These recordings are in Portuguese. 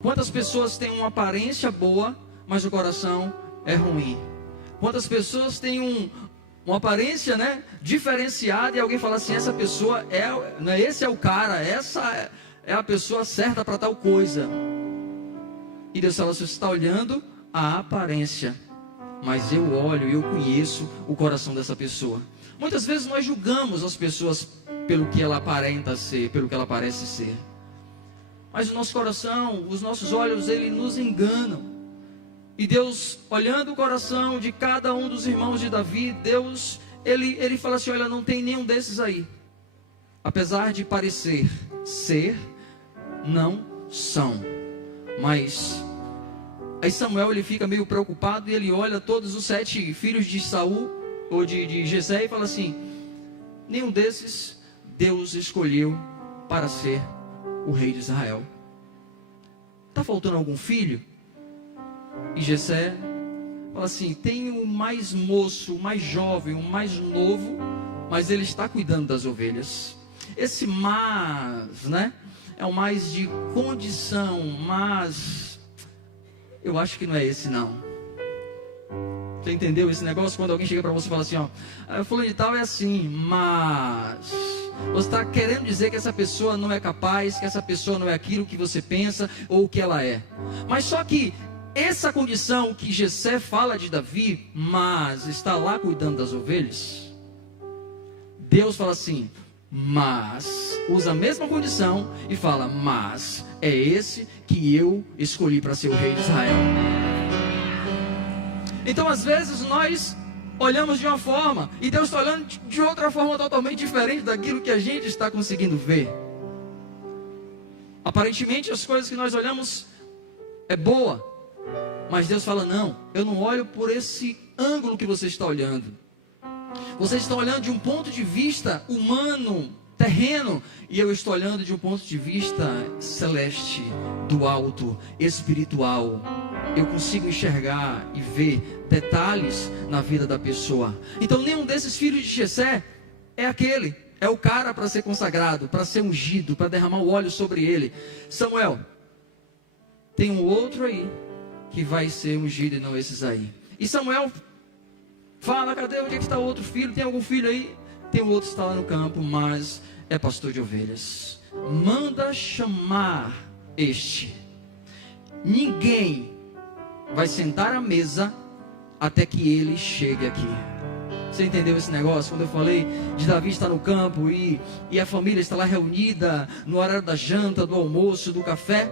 Quantas pessoas têm uma aparência boa, mas o coração é ruim? Quantas pessoas têm uma aparência, diferenciada, e alguém fala assim, essa pessoa esse é o cara, essa é a pessoa certa para tal coisa. E Deus fala, você está olhando a aparência, mas eu olho e eu conheço o coração dessa pessoa. Muitas vezes nós julgamos as pessoas pelo que ela aparenta ser, pelo que ela parece ser. Mas o nosso coração, os nossos olhos, eles nos enganam. E Deus, olhando o coração de cada um dos irmãos de Davi, Deus, ele fala assim, olha, não tem nenhum desses aí. Apesar de parecer ser, não são. Mas aí Samuel, ele fica meio preocupado e ele olha todos os 7 filhos de Saul, ou de Jessé, e fala assim, nenhum desses Deus escolheu para ser o rei de Israel. Está faltando algum filho? E Jessé fala assim, tem um mais moço, um mais jovem, um mais novo, mas ele está cuidando das ovelhas. Esse mas, é o mais de condição, mas eu acho que não é esse não. Você entendeu esse negócio? Quando alguém chega para você e fala assim, fulano de tal é assim, mas você está querendo dizer que essa pessoa não é capaz, que essa pessoa não é aquilo que você pensa ou o que ela é. Mas só que essa condição que Jessé fala de Davi, mas está lá cuidando das ovelhas, Deus fala assim, mas usa a mesma condição e fala, mas é esse que eu escolhi para ser o rei de Israel. Então às vezes nós olhamos de uma forma e Deus está olhando de outra forma totalmente diferente daquilo que a gente está conseguindo ver. Aparentemente as coisas que nós olhamos é boa, mas Deus fala, não, eu não olho por esse ângulo que você está olhando. Vocês estão olhando de um ponto de vista humano, terreno, e eu estou olhando de um ponto de vista celeste, do alto, espiritual. Eu consigo enxergar e ver detalhes na vida da pessoa. Então nenhum desses filhos de Jessé é o cara para ser consagrado, para ser ungido, para derramar o óleo sobre ele. Samuel, tem um outro aí que vai ser ungido e não esses aí. E Samuel fala, cadê, onde é que está o outro filho? Tem algum filho aí? Tem um outro que está lá no campo, mas é pastor de ovelhas. Manda chamar este. Ninguém vai sentar à mesa até que ele chegue aqui. Você entendeu esse negócio? Quando eu falei de Davi estar no campo e a família está lá reunida no horário da janta, do almoço, do café,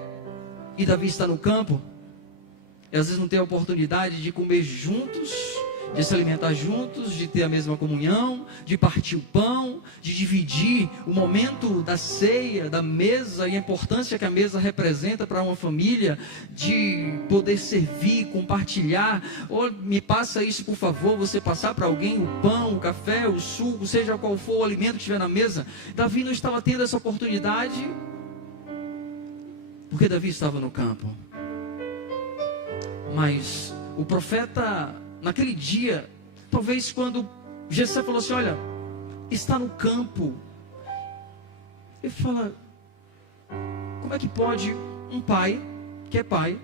e Davi está no campo, e às vezes não tem a oportunidade de comer juntos, de se alimentar juntos, de ter a mesma comunhão, de partir o pão, de dividir o momento da ceia, da mesa, e a importância que a mesa representa para uma família, de poder servir, compartilhar. Ou me passa isso por favor, você passar para alguém o pão, o café, o suco, seja qual for o alimento que estiver na mesa. Davi não estava tendo essa oportunidade, porque Davi estava no campo. Mas o profeta, naquele dia, talvez quando Jessé falou assim, olha, está no campo, ele fala, como é que pode um pai, que é pai,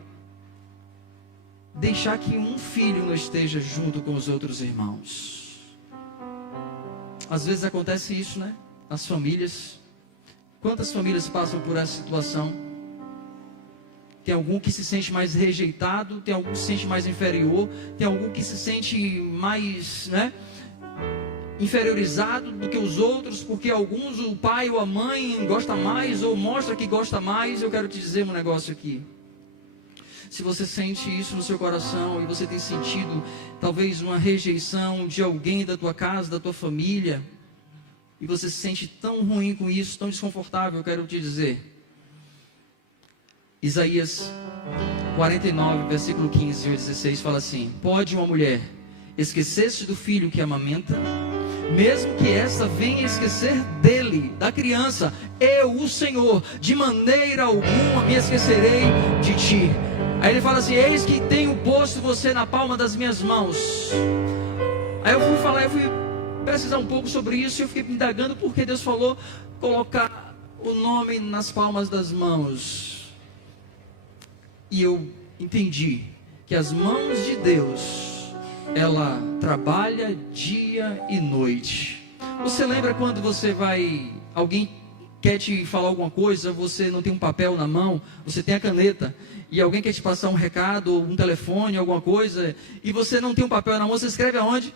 deixar que um filho não esteja junto com os outros irmãos? Às vezes acontece isso, nas famílias. Quantas famílias passam por essa situação? Tem algum que se sente mais rejeitado, tem algum que se sente mais inferior, tem algum que se sente mais, inferiorizado do que os outros, porque alguns, o pai ou a mãe gosta mais, ou mostra que gosta mais. Eu quero te dizer um negócio aqui. Se você sente isso no seu coração, e você tem sentido talvez uma rejeição de alguém da tua casa, da tua família, e você se sente tão ruim com isso, tão desconfortável, eu quero te dizer, Isaías 49, versículo 15 e 16 fala assim, pode uma mulher esquecer-se do filho que amamenta, mesmo que essa venha esquecer dele, da criança, eu, o Senhor, de maneira alguma me esquecerei de ti. Aí ele fala assim, eis que tenho posto você na palma das minhas mãos. Aí eu fui pesquisar um pouco sobre isso, e eu fiquei me indagando porque Deus falou colocar o nome nas palmas das mãos. E eu entendi que as mãos de Deus, ela trabalha dia e noite. Você lembra quando você alguém quer te falar alguma coisa, você não tem um papel na mão, você tem a caneta, e alguém quer te passar um recado, um telefone, alguma coisa, e você não tem um papel na mão, você escreve aonde?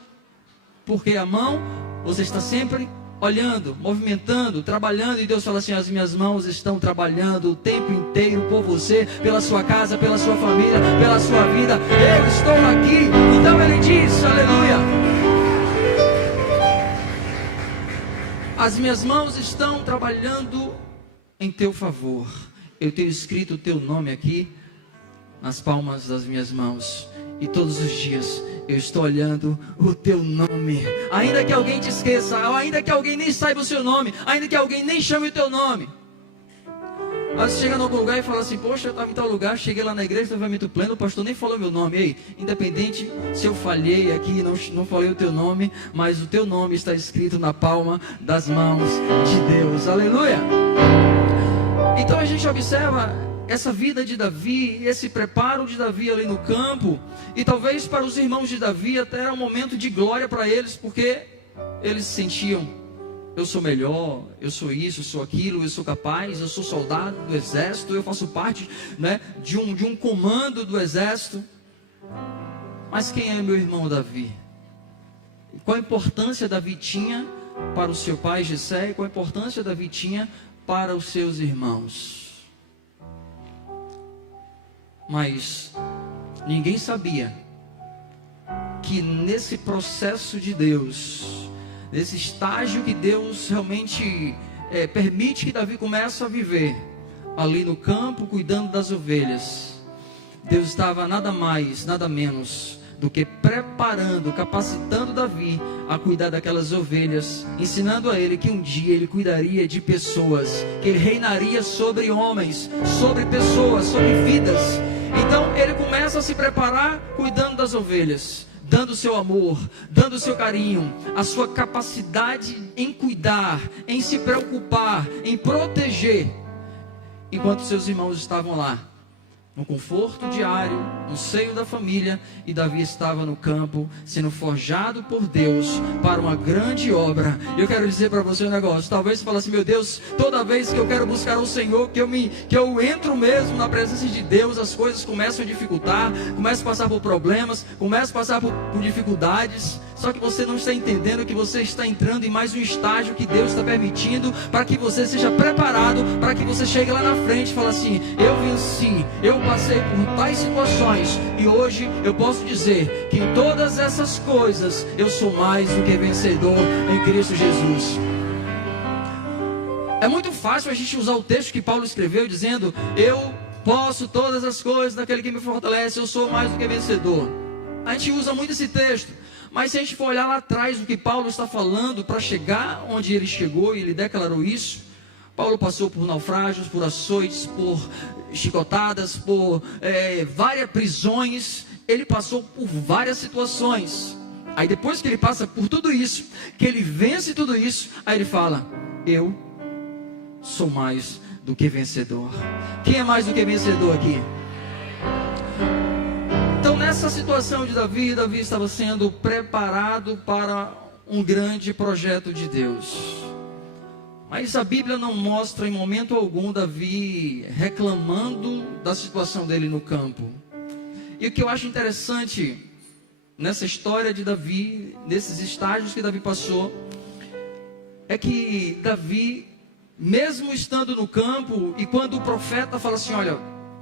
Porque a mão, você está sempre olhando, movimentando, trabalhando, e Deus fala assim: as minhas mãos estão trabalhando o tempo inteiro por você, pela sua casa, pela sua família, pela sua vida, eu estou aqui. Então ele diz, aleluia, as minhas mãos estão trabalhando em teu favor. Eu tenho escrito o teu nome aqui nas palmas das minhas mãos, e todos os dias eu estou olhando o teu nome. Ainda que alguém te esqueça, ainda que alguém nem saiba o seu nome, ainda que alguém nem chame o teu nome. Aí você chega em algum lugar e fala assim: poxa, eu estava em tal lugar, cheguei lá na igreja, muito pleno, o pastor nem falou meu nome. Ei, independente se eu falhei aqui, não falei o teu nome, mas o teu nome está escrito na palma das mãos de Deus. Aleluia! Então a gente observa essa vida de Davi, esse preparo de Davi ali no campo, e talvez para os irmãos de Davi até era um momento de glória para eles, porque eles se sentiam: eu sou melhor, eu sou isso, eu sou aquilo, eu sou capaz, eu sou soldado do exército, eu faço parte, né, de um comando do exército. Mas quem é meu irmão Davi? Qual a importância Davi tinha para o seu pai Jessé, e qual a importância Davi tinha para os seus irmãos? Mas ninguém sabia que nesse processo de Deus, nesse estágio que Deus realmente permite que Davi comece a viver, ali no campo, cuidando das ovelhas, Deus estava nada mais, nada menos do que preparando, capacitando Davi a cuidar daquelas ovelhas, ensinando a ele que um dia ele cuidaria de pessoas, que ele reinaria sobre homens, sobre pessoas, sobre vidas. Então ele começa a se preparar cuidando das ovelhas, dando o seu amor, dando o seu carinho, a sua capacidade em cuidar, em se preocupar, em proteger, enquanto seus irmãos estavam lá no conforto diário, no seio da família, e Davi estava no campo, sendo forjado por Deus para uma grande obra. Eu quero dizer para você um negócio: talvez você fale assim: meu Deus, toda vez que eu quero buscar o Senhor, que eu entro mesmo na presença de Deus, as coisas começam a dificultar, começam a passar por problemas, começam a passar por dificuldades. Só que você não está entendendo que você está entrando em mais um estágio que Deus está permitindo, para que você seja preparado, para que você chegue lá na frente e fale assim: eu venci, eu passei por tais situações, e hoje eu posso dizer que em todas essas coisas eu sou mais do que vencedor em Cristo Jesus. É muito fácil a gente usar o texto que Paulo escreveu dizendo: eu posso todas as coisas naquele que me fortalece, eu sou mais do que vencedor. A gente usa muito esse texto, mas se a gente for olhar lá atrás do que Paulo está falando para chegar onde ele chegou, e ele declarou isso, Paulo passou por naufrágios, por açoites, por chicotadas, por várias prisões. Ele passou por várias situações. Aí depois que ele passa por tudo isso, que ele vence tudo isso, aí ele fala: eu sou mais do que vencedor. Quem é mais do que vencedor aqui? Então nessa situação de Davi estava sendo preparado para um grande projeto de Deus. Mas a Bíblia não mostra em momento algum Davi reclamando da situação dele no campo. E o que eu acho interessante nessa história de Davi, nesses estágios que Davi passou, é que Davi, mesmo estando no campo, e quando o profeta fala assim: olha,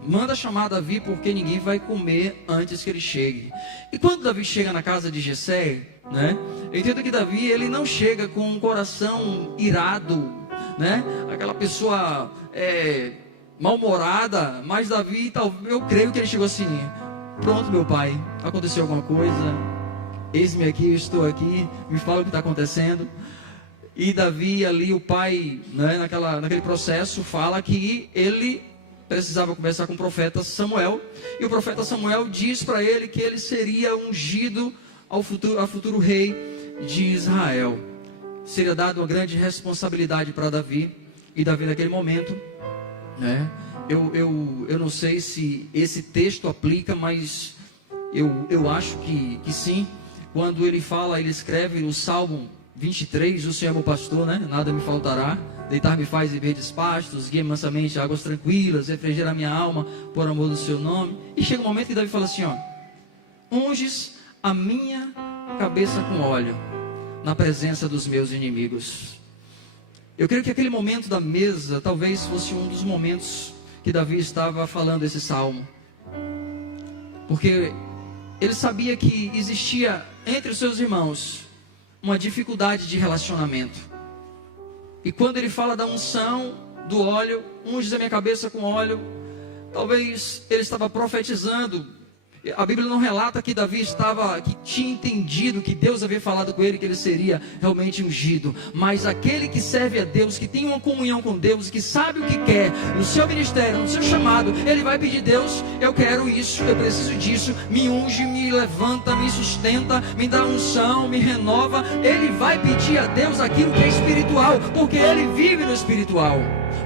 manda chamar Davi, porque ninguém vai comer antes que ele chegue. E quando Davi chega na casa de Jessé, né, eu entendo que Davi, ele não chega com um coração irado, né, aquela pessoa mal-humorada, mas Davi, eu creio que ele chegou assim: pronto, meu pai, aconteceu alguma coisa, eis-me aqui, eu estou aqui, me fala o que está acontecendo. E Davi ali, o pai, né, naquele processo, fala que ele precisava conversar com o profeta Samuel, e o profeta Samuel diz para ele que ele seria ungido ao futuro rei de Israel. Seria dado uma grande responsabilidade para Davi, e Davi naquele momento, né, Eu não sei se esse texto aplica, mas eu acho que sim. Quando ele fala, ele escreve no Salmo 23, o Senhor é meu pastor, né? Nada me faltará. Deitar-me faz em verdes pastos, guia mansamente águas tranquilas, refrigera a minha alma por amor do seu nome. E chega um momento que Davi fala assim, ó: unges a minha cabeça com óleo na presença dos meus inimigos. Eu creio que aquele momento da mesa talvez fosse um dos momentos que Davi estava falando esse salmo, porque ele sabia que existia entre os seus irmãos uma dificuldade de relacionamento. E quando ele fala da unção, do óleo, unges a minha cabeça com óleo, talvez ele estava profetizando. A Bíblia não relata que Davi que tinha entendido que Deus havia falado com ele que ele seria realmente ungido. Mas aquele que serve a Deus, que tem uma comunhão com Deus, que sabe o que quer, no seu ministério, no seu chamado, ele vai pedir: Deus, eu quero isso, eu preciso disso, me unge, me levanta, me sustenta, me dá unção, me renova. Ele vai pedir a Deus aquilo que é espiritual, porque ele vive no espiritual.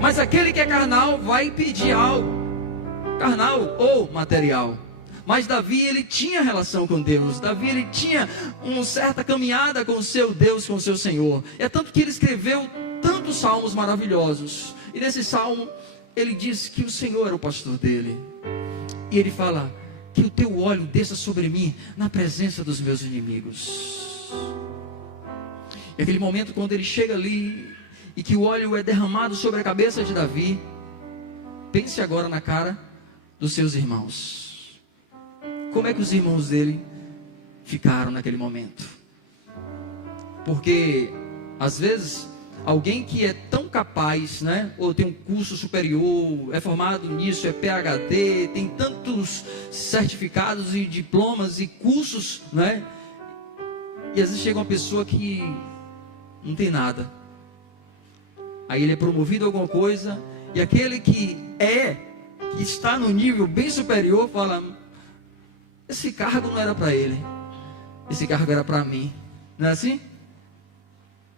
Mas aquele que é carnal vai pedir algo carnal ou material. Mas Davi, ele tinha relação com Deus. Davi, ele tinha uma certa caminhada com o seu Deus, com o seu Senhor. É tanto que ele escreveu tantos salmos maravilhosos. E nesse salmo, ele diz que o Senhor era o pastor dele. E ele fala: que o teu óleo desça sobre mim na presença dos meus inimigos. E aquele momento quando ele chega ali e que o óleo é derramado sobre a cabeça de Davi, pense agora na cara dos seus irmãos. Como é que os irmãos dele ficaram naquele momento? Porque às vezes alguém que é tão capaz, né, ou tem um curso superior, é formado nisso, é PhD, tem tantos certificados e diplomas e cursos, né? E às vezes chega uma pessoa que não tem nada. Aí ele é promovido a alguma coisa, e aquele que está no nível bem superior fala: esse cargo não era para ele, esse cargo era para mim. Não é assim?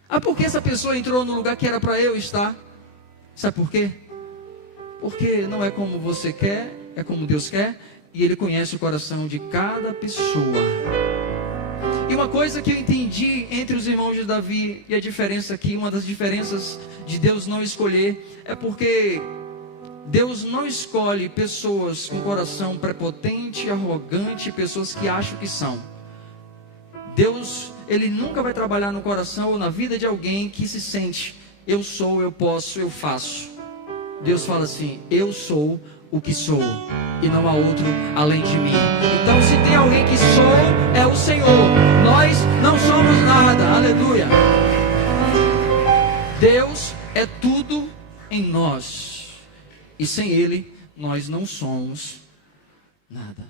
Ah, porque essa pessoa entrou no lugar que era para eu estar? Sabe por quê? Porque não é como você quer, é como Deus quer, e Ele conhece o coração de cada pessoa. E uma coisa que eu entendi entre os irmãos de Davi, e a diferença aqui, uma das diferenças de Deus não escolher, é porque Deus não escolhe pessoas com coração prepotente, arrogante, pessoas que acham que são. Deus, Ele nunca vai trabalhar no coração ou na vida de alguém que se sente: eu sou, eu posso, eu faço. Deus fala assim: eu sou o que sou, e não há outro além de mim. Então, se tem alguém que sou, é o Senhor. Nós não somos nada, aleluia. Deus é tudo em nós. E sem Ele, nós não somos nada.